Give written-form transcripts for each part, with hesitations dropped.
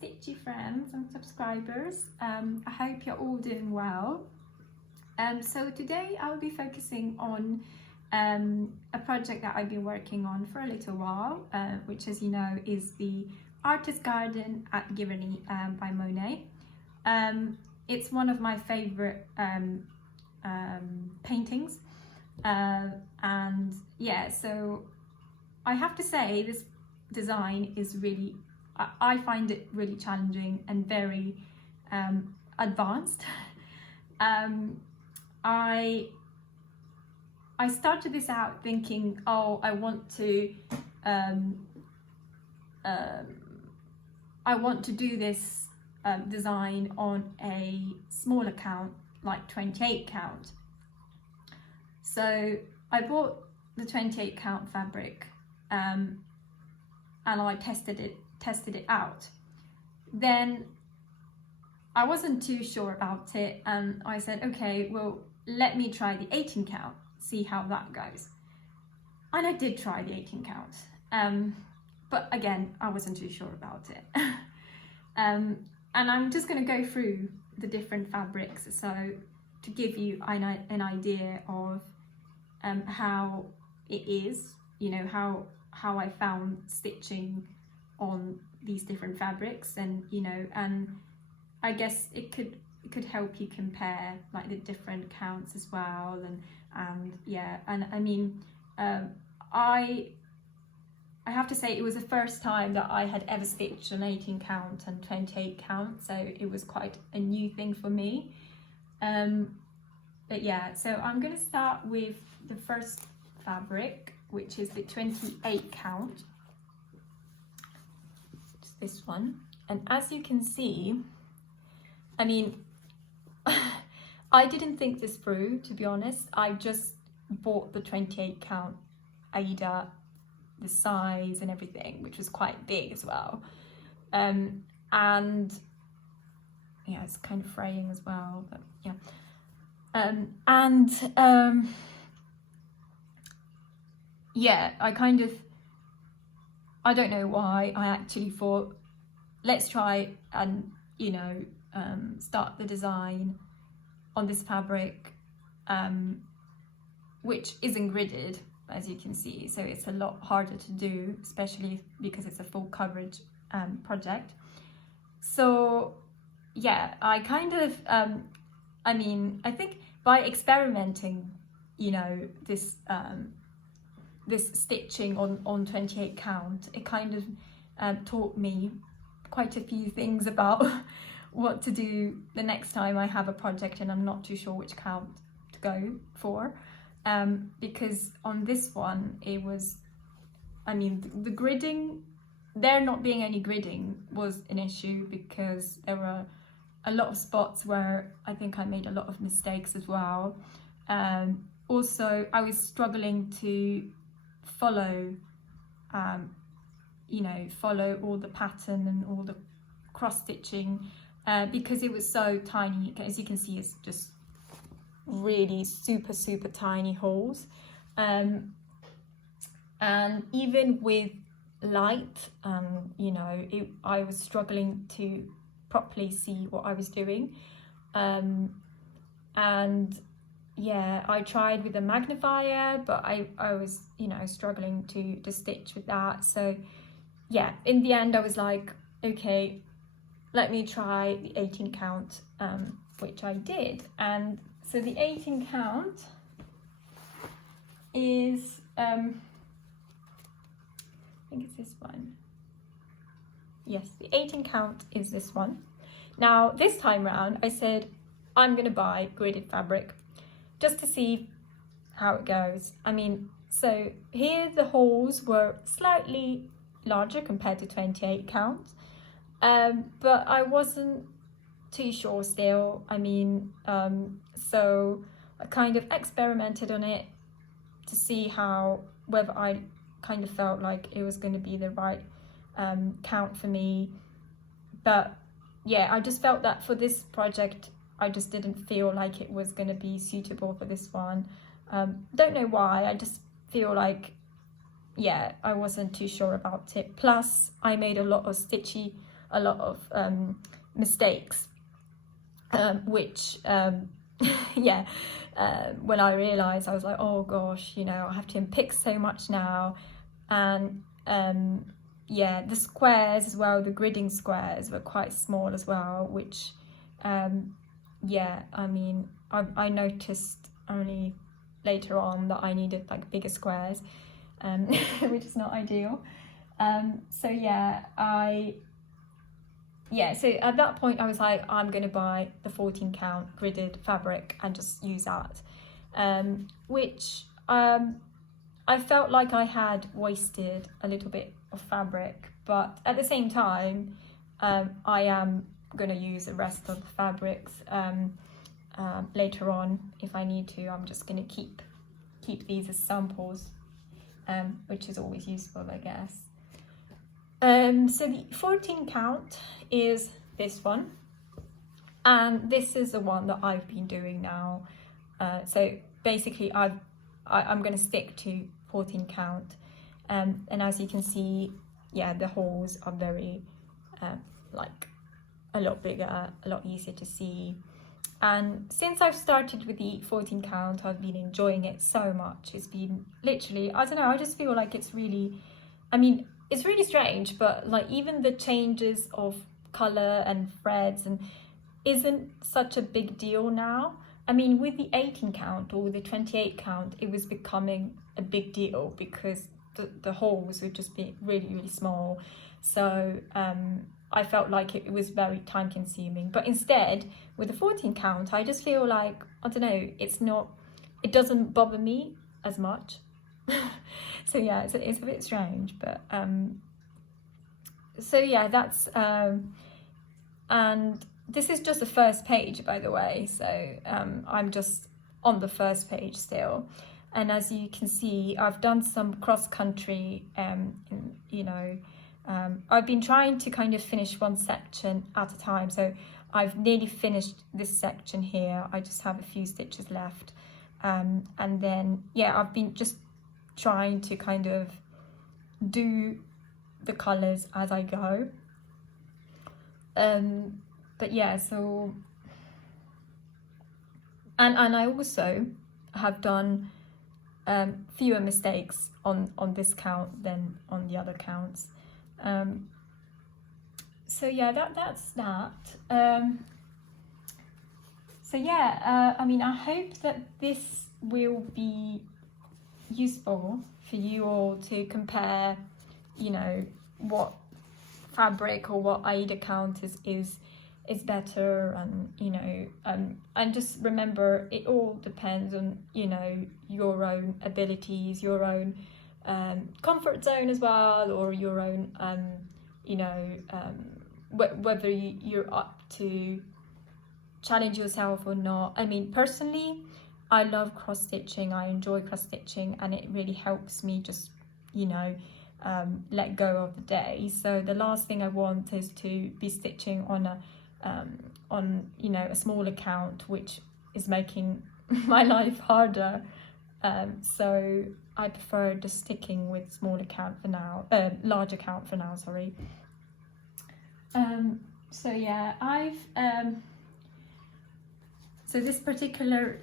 stitchy friends and subscribers. I hope you're all doing well. So today I'll be focusing on a project that I've been working on for a little while, which, as you know, is the Artist Garden at Giverny by Monet. It's one of my favorite paintings, and yeah, so I have to say this design is really, I find it really challenging and very advanced. I started this out thinking, oh, I want to do this design on a smaller count, like 28 count. So I bought the 28 count fabric and I tested it out. Then I wasn't too sure about it, and I said, okay, well, let me try the 18 count, see how that goes. And I did try the 18 count, but again, I wasn't too sure about it. And I'm just going to go through the different fabrics, so to give you an idea of how it is, you know, how I found stitching on these different fabrics, and you know, and I guess it could help you compare like the different counts as well, and yeah, and I mean, I have to say it was the first time that I had ever stitched an 18 count and 28 count, so it was quite a new thing for me. But yeah, so I'm going to start with the first fabric, which is the 28 count. It's this one, and as you can see, I mean, I didn't think this through, to be honest. I just bought the 28 count Aida, the size and everything, which was quite big as well. And yeah, it's kind of fraying as well, but yeah. Yeah, I don't know why I actually thought, let's try and, you know, start the design on this fabric, which isn't gridded, as you can see, so it's a lot harder to do, especially because it's a full coverage project. So yeah, I kind of I mean, I think by experimenting, you know, this this stitching on 28 count, it kind of taught me quite a few things about what to do the next time I have a project and I'm not too sure which count to go for, because on this one it was, I mean, the gridding, there not being any gridding was an issue, because there were a lot of spots where I think I made a lot of mistakes as well. Also, I was struggling to follow, you know, follow all the pattern and all the cross stitching, because it was so tiny. As you can see, it's just really super tiny holes, and even with light, you know, I was struggling to properly see what I was doing, and yeah, I tried with a magnifier, but I was, you know, struggling to stitch with that. So yeah, in the end I was like, okay, let me try the 18 count, which I did. And so the 18 count is, I think it's this one. Yes, the 18 count is this one. Now, this time round, I said, I'm gonna buy gridded fabric just to see how it goes. I mean, so here the holes were slightly larger compared to 28 count, but I wasn't too sure still. I mean, so I kind of experimented on it to see whether I kind of felt like it was going to be the right count for me. But yeah, I just felt that for this project I just didn't feel like it was going to be suitable for this one. Don't know why, I just feel like, yeah, I wasn't too sure about it. Plus I made a lot of stitchy a lot of mistakes, which yeah, when I realized, I was like, oh gosh, you know, I have to unpick so much now. And yeah, the squares as well, the gridding squares were quite small as well, which yeah, I mean, I noticed only later on that I needed like bigger squares, which is not ideal. So yeah, so at that point I was like, I'm gonna buy the 14 count gridded fabric and just use that, which I felt like I had wasted a little bit of fabric, but at the same time I am gonna use the rest of the fabrics later on if I need to. I'm just gonna keep these as samples, which is always useful, I guess. So the 14 count is this one, and this is the one that I've been doing now. So basically I'm going to stick to 14 count, and as you can see, yeah, the holes are very like a lot bigger, a lot easier to see. And since I've started with the 14 count, I've been enjoying it so much. It's been literally, I don't know, I just feel like it's really, I mean, it's really strange, but like even the changes of color and threads and isn't such a big deal now. I mean, with the 18 count or the 28 count, it was becoming a big deal because the holes would just be really, really small. So I felt like it was very time consuming. But instead, with the 14 count, I just feel like, I don't know, it doesn't bother me as much. So yeah, it's a bit strange, but so yeah, that's and this is just the first page, by the way, so I'm just on the first page still, and as you can see, I've done some cross-country, you know, I've been trying to kind of finish one section at a time, so I've nearly finished this section here. I just have a few stitches left, and then yeah, I've been just trying to kind of do the colors as I go, but yeah, so and I also have done fewer mistakes on this count than on the other counts, so yeah, that's that. So yeah, I mean, I hope that this will be useful for you all to compare, you know, what fabric or what Aida count is better, and you know, and just remember, it all depends on, you know, your own abilities, your own comfort zone as well, or your own you know, whether you're up to challenge yourself or not. I mean, personally, I love cross stitching, I enjoy cross stitching, and it really helps me just, you know, let go of the day. So the last thing I want is to be stitching on a you know, a smaller count, which is making my life harder. So I prefer just sticking with smaller count for now, larger count for now, sorry. So yeah, so this particular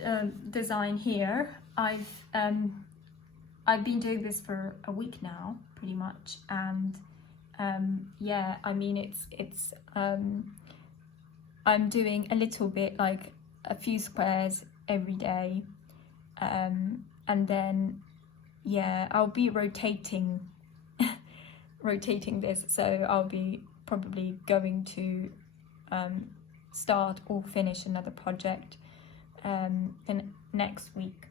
design here, I've been doing this for a week now, pretty much, and yeah, I mean, it's I'm doing a little bit, like a few squares every day, and then yeah, I'll be rotating this, so I'll be probably going to start or finish another project in next week,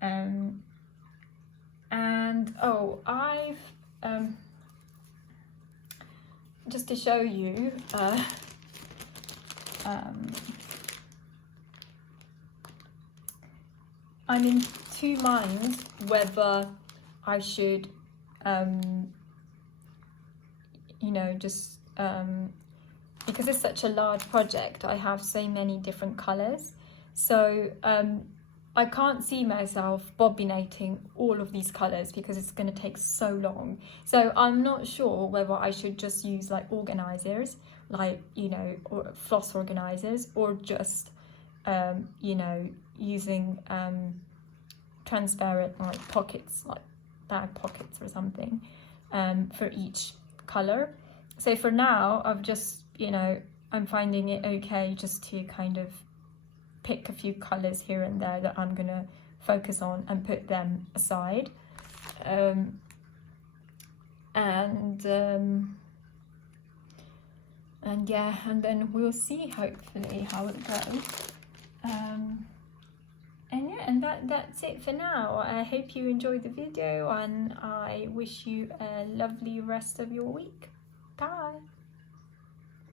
and oh, I've just to show you, I'm in two minds whether I should you know, just because it's such a large project, I have so many different colors, so I can't see myself bobbinating all of these colours because it's going to take so long. So I'm not sure whether I should just use like organisers, like, you know, or floss organisers, or just, you know, using transparent like pockets, like bag pockets or something, for each colour. So for now, I've just, you know, I'm finding it okay just to kind of pick a few colours here and there that I'm gonna focus on and put them aside, and yeah, and then we'll see hopefully how it goes, and yeah, and that's it for now. I hope you enjoyed the video, and I wish you a lovely rest of your week. Bye.